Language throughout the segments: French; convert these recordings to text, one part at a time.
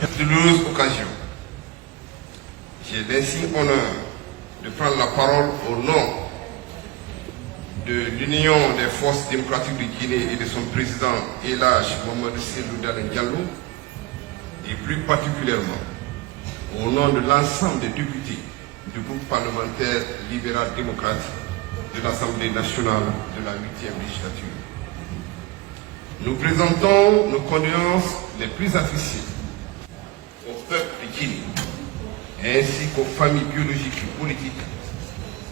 De l'heureuse occasion, j'ai l'insigne honneur de prendre la parole au nom de l'Union des forces démocratiques de Guinée et de son président Elhadj Mamadou Cellou Dalein Diallo, et plus particulièrement au nom de l'ensemble des députés du groupe parlementaire libéral-démocrate de l'Assemblée nationale de la 8e législature. Nous présentons nos condoléances les plus attristées au peuple de Guinée, ainsi qu'aux familles biologiques et politiques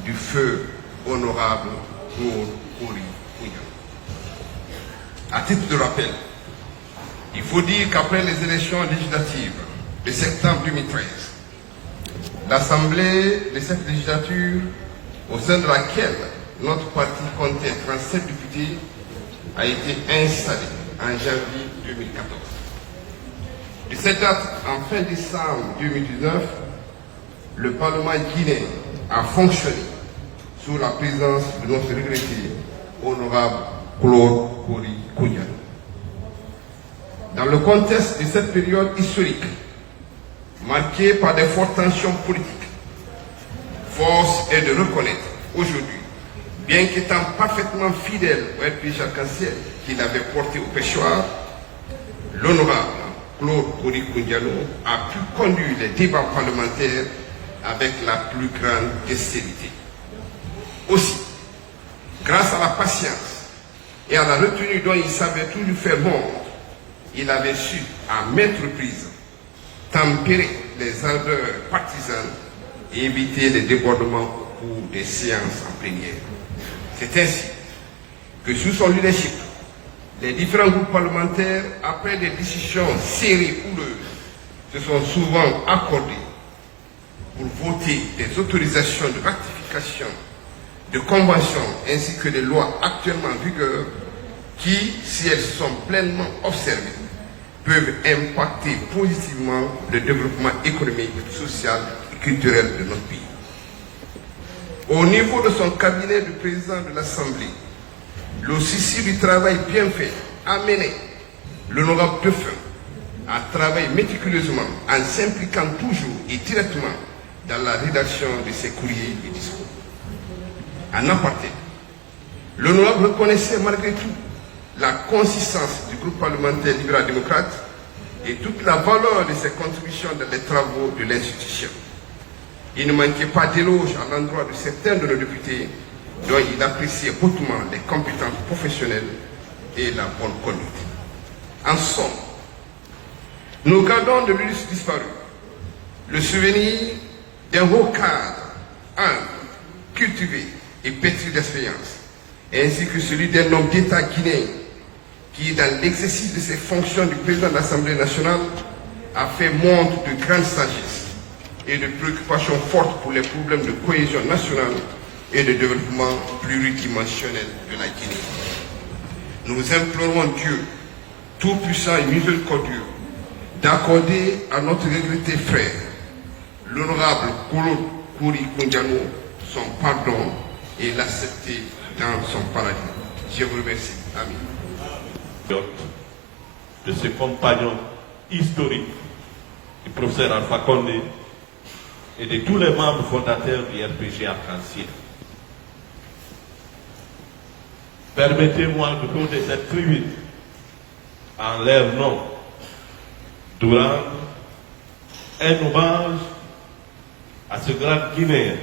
du feu honorable Claude Kori Kougnano. À titre de rappel, il faut dire qu'après les élections législatives de septembre 2013, l'Assemblée de cette législature, au sein de laquelle notre parti comptait 37 députés, a été installée en janvier 2014. De cette date, en fin décembre 2019, le Parlement guinéen a fonctionné sous la présence de notre regretté honorable Claude Kori Kougnano. Dans le contexte de cette période historique, marquée par de fortes tensions politiques, force est de reconnaître aujourd'hui, bien qu'étant parfaitement fidèle au RPG arc-en-ciel qu'il avait porté au pêchoir, l'honorable Claude Kori Kougnano a pu conduire les débats parlementaires avec la plus grande dextérité. Aussi, grâce à la patience et à la retenue dont il savait toujours faire montre, il avait su, à maintes reprises, tempérer les ardeurs partisanes et éviter les débordements au cours des séances en plénière. C'est ainsi que sous son leadership, les différents groupes parlementaires, après des décisions serrées ou houleuses, se sont souvent accordés pour voter des autorisations de ratification de conventions ainsi que des lois actuellement en vigueur qui, si elles sont pleinement observées, peuvent impacter positivement le développement économique, social et culturel de notre pays. Au niveau de son cabinet du président de l'Assemblée, le souci du travail bien fait a mené l'honorable Dauphin à travailler méticuleusement en s'impliquant toujours et directement dans la rédaction de ses courriers et discours. En aparté, l'honorable reconnaissait malgré tout la consistance du groupe parlementaire libéral-démocrate et toute la valeur de ses contributions dans les travaux de l'institution. Il ne manquait pas d'éloges à l'endroit de certains de nos députés dont il appréciait hautement les compétences professionnelles et la bonne conduite. En somme, nous gardons de l'illustre disparu le souvenir d'un haut cadre, humble, cultivé et pétri d'expérience, ainsi que celui d'un homme d'État guinéen qui, dans l'exercice de ses fonctions du président de l'Assemblée nationale, a fait montre de grande sagesse et de préoccupations fortes pour les problèmes de cohésion nationale et de développement pluridimensionnel de la Guinée. Nous implorons Dieu, tout-puissant et miséricordieux, d'accorder à notre regretté frère, l'honorable Claude Kori Kougnano, son pardon et l'accepter dans son paradis. Je vous remercie. Amen. De ses compagnons historiques, du professeur Alpha Condé et de tous les membres fondateurs du RPG Arc-en-Ciel. Permettez-moi de donner cette tribune en leur nom de rendre un hommage à ce grand Guinéen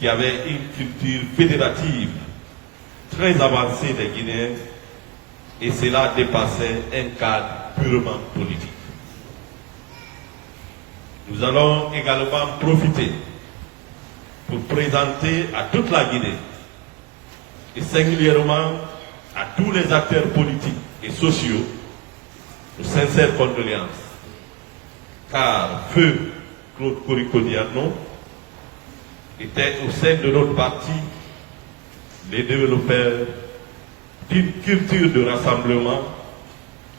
qui avait une culture fédérative très avancée des Guinéens et cela dépassait un cadre purement politique. Nous allons également profiter pour présenter à toute la Guinée et singulièrement à tous les acteurs politiques et sociaux nos sincères condoléances, car feu Claude Kori Kougnano était au sein de notre parti les développeurs d'une culture de rassemblement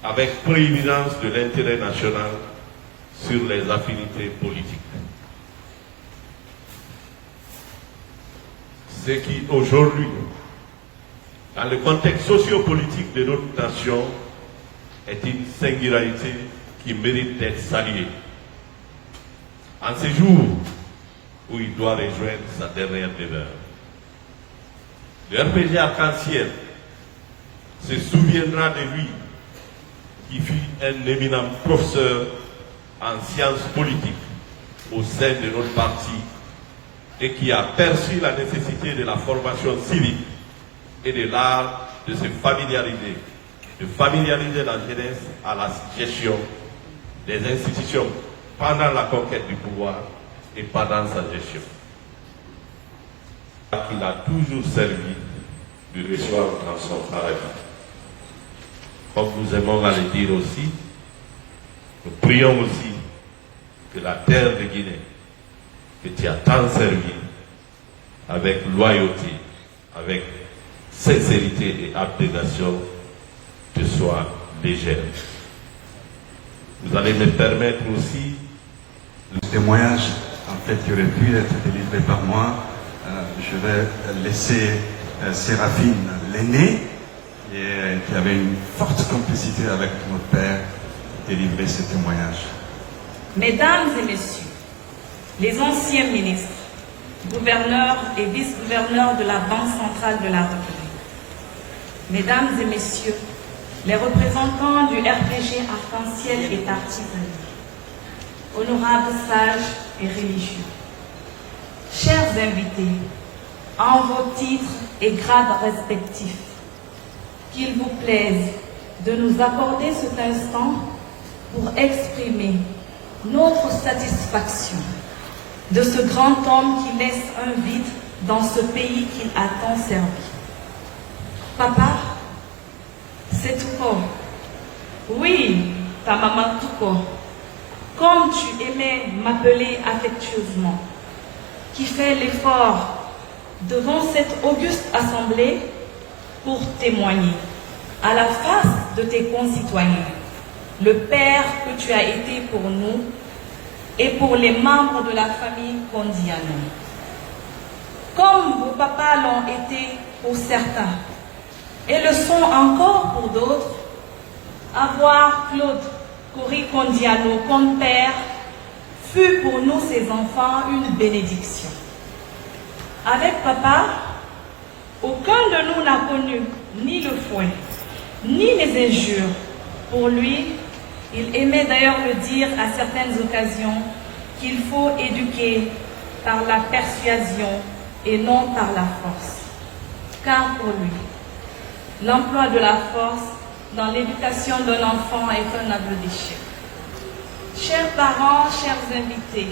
avec prééminence de l'intérêt national sur les affinités politiques. Ce qui aujourd'hui, dans le contexte sociopolitique de notre nation, est une singularité qui mérite d'être salué. En ces jours où il doit rejoindre sa dernière demeure, le RPG Arc-en-Ciel se souviendra de lui qui fut un éminent professeur en sciences politiques au sein de notre parti et qui a perçu la nécessité de la formation civique et de l'art de se familiariser, la jeunesse à la gestion des institutions pendant la conquête du pouvoir et pendant sa gestion. Il a toujours servi de recevoir dans son paradis. Comme nous aimons à le dire aussi, nous prions aussi que la terre de Guinée, que tu as tant servi, avec loyauté, avec sincérité et abnégation, te soit légère. Vous allez me permettre aussi... Le témoignage, en fait, qui aurait pu être délivré par moi, je vais laisser Séraphine l'aînée, qui avait une forte complicité avec notre père, délivrer ce témoignage. Mesdames et messieurs, les anciens ministres, gouverneurs et vice-gouverneurs de la Banque centrale de la République, mesdames et messieurs, les représentants du RPG Arc-en-Ciel et artisanaux, honorables sages et religieux, chers invités, en vos titres et grades respectifs, qu'il vous plaise de nous accorder cet instant pour exprimer notre satisfaction de ce grand homme qui laisse un vide dans ce pays qu'il a tant servi. Papa, c'est Touko. Oui, ta maman Touko, comme tu aimais m'appeler affectueusement, qui fait l'effort devant cette auguste assemblée pour témoigner à la face de tes concitoyens le père que tu as été pour nous et pour les membres de la famille Kondiano. Comme vos papas l'ont été pour certains et le sont encore pour d'autres, avoir Claude Kory Kondiano comme père fut pour nous, ses enfants, une bénédiction. Avec papa, aucun de nous n'a connu ni le fouet, ni les injures. Pour lui, il aimait d'ailleurs le dire à certaines occasions qu'il faut éduquer par la persuasion et non par la force. Car pour lui, l'emploi de la force dans l'éducation d'un enfant est un aveu d'échec. Chers parents, chers invités,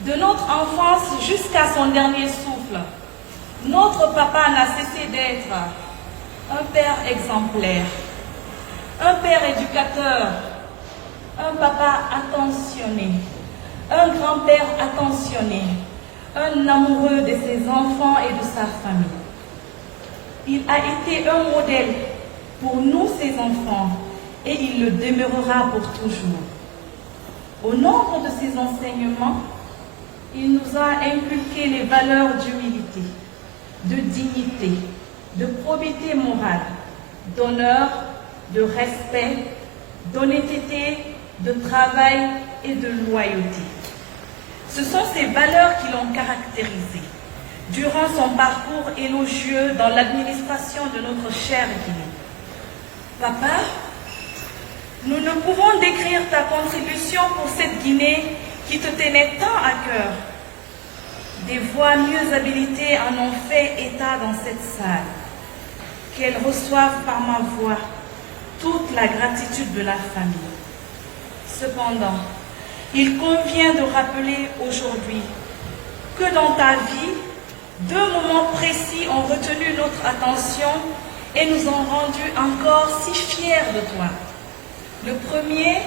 de notre enfance jusqu'à son dernier souffle, notre papa n'a cessé d'être un père exemplaire, un père éducateur, un papa attentionné, un grand-père attentionné, un amoureux de ses enfants et de sa famille. Il a été un modèle pour nous, ses enfants, et il le demeurera pour toujours. Au nombre de ses enseignements, il nous a inculqué les valeurs d'humilité, de dignité, de probité morale, d'honneur, de respect, d'honnêteté, de travail et de loyauté. Ce sont ces valeurs qui l'ont caractérisé durant son parcours élogieux dans l'administration de notre chère Guinée. Papa, nous ne pouvons décrire ta contribution pour cette Guinée qui te tenait tant à cœur. Des voix mieux habilitées en ont fait état dans cette salle. Qu'elles reçoivent par ma voix toute la gratitude de la famille. Cependant, il convient de rappeler aujourd'hui que dans ta vie, deux moments précis ont retenu notre attention et nous ont rendu encore si fiers de toi. Le premier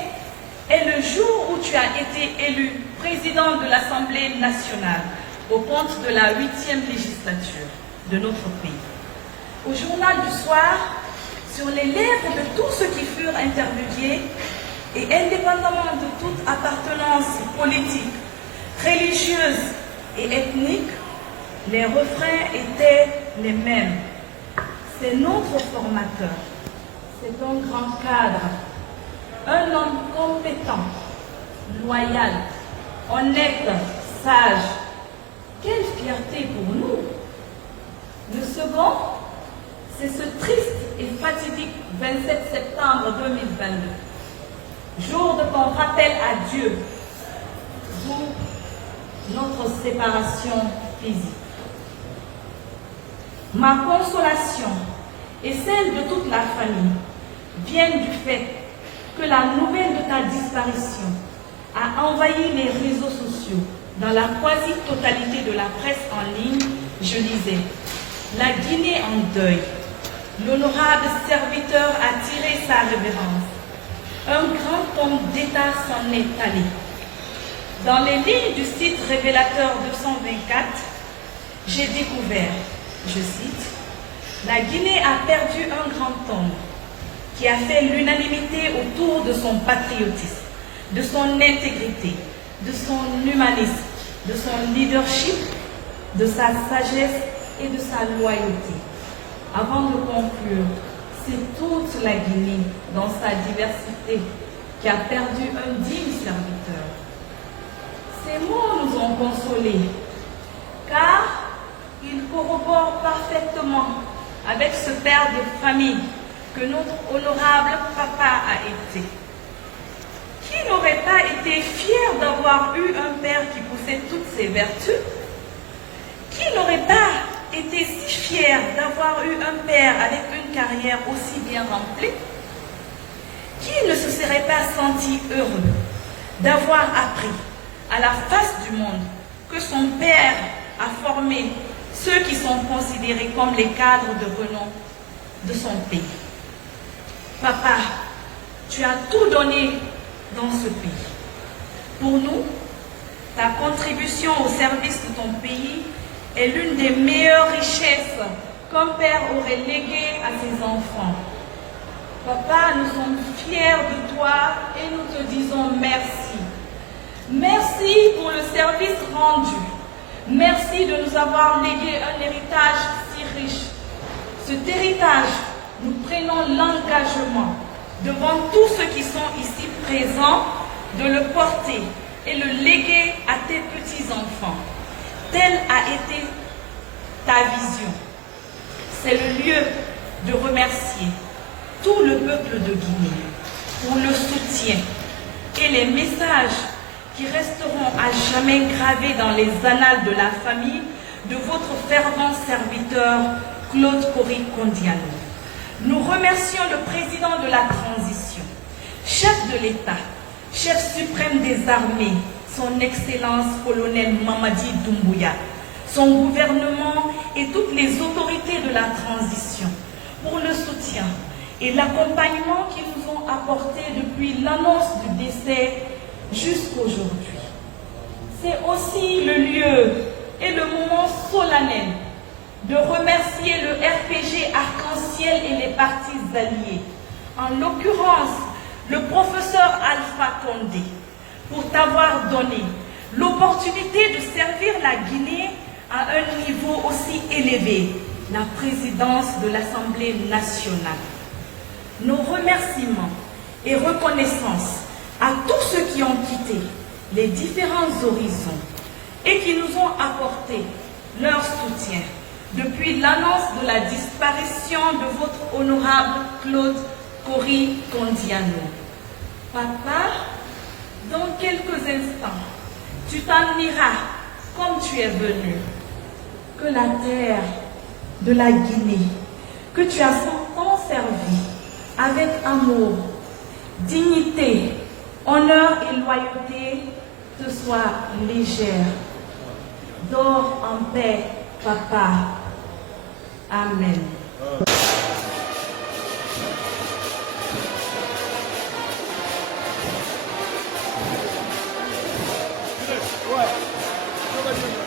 est le jour où tu as été élu président de l'Assemblée nationale au compte de la 8e législature de notre pays. Au journal du soir, sur les lèvres de tous ceux qui furent interviewés, et indépendamment de toute appartenance politique, religieuse et ethnique, les refrains étaient les mêmes. C'est notre formateur, c'est un grand cadre, un homme compétent, loyal, honnête, sage. Quelle fierté pour nous! Le second, c'est ce triste et fatidique 27 septembre 2022, jour de ton rappel à Dieu, pour notre séparation physique. Ma consolation et celle de toute la famille viennent du fait que la nouvelle de ta disparition a envahi les réseaux sociaux. Dans la quasi-totalité de la presse en ligne, je lisais « La Guinée en deuil. L'honorable serviteur a tiré sa révérence. Un grand homme d'État s'en est allé. » Dans les lignes du site Révélateur 224, j'ai découvert, je cite, « La Guinée a perdu un grand homme qui a fait l'unanimité autour de son patriotisme, de son intégrité, de son humanisme, de son leadership, de sa sagesse et de sa loyauté. » Avant de conclure, c'est toute la Guinée, dans sa diversité, qui a perdu un digne serviteur. Ces mots nous ont consolés, car ils corroborent parfaitement avec ce père de famille que notre honorable papa a été. Qui n'aurait pas été fier d'avoir eu un père qui poussait toutes ses vertus? Qui n'aurait pas été si fier d'avoir eu un père avec une carrière aussi bien remplie? Qui ne se serait pas senti heureux d'avoir appris à la face du monde que son père a formé ceux qui sont considérés comme les cadres de renom de son pays? Papa, tu as tout donné dans ce pays. Pour nous, ta contribution au service de ton pays est l'une des meilleures richesses qu'un père aurait léguées à ses enfants. Papa, nous sommes fiers de toi et nous te disons merci. Merci pour le service rendu. Merci de nous avoir légué un héritage si riche. Cet héritage, nous prenons l'engagement devant tous ceux qui sont ici présents de le porter et le léguer à tes petits-enfants. Telle a été ta vision. C'est le lieu de remercier tout le peuple de Guinée pour le soutien et les messages qui resteront à jamais gravés dans les annales de la famille de votre fervent serviteur Claude Kory Kondiano. Nous remercions le président de la transition, chef de l'État, chef suprême des armées, son Excellence colonel Mamadi Doumbouya, son gouvernement et toutes les autorités de la transition pour le soutien et l'accompagnement qu'ils nous ont apporté depuis l'annonce du décès jusqu'aujourd'hui. C'est aussi le lieu et le moment solennel de remercier le RPG Arc-en-Ciel et les partis alliés, en l'occurrence le professeur Alpha Condé, pour t'avoir donné l'opportunité de servir la Guinée à un niveau aussi élevé, la présidence de l'Assemblée nationale. Nos remerciements et reconnaissance à tous ceux qui ont quitté les différents horizons et qui nous ont apporté leur soutien depuis l'annonce de la disparition de votre honorable Claude Kory Kondiano. Papa, dans quelques instants, tu t'en iras comme tu es venu. Que la terre de la Guinée, que tu as tant servi avec amour, dignité, honneur et loyauté, te soit légère. Dors en paix, papa. Amen. Ouais.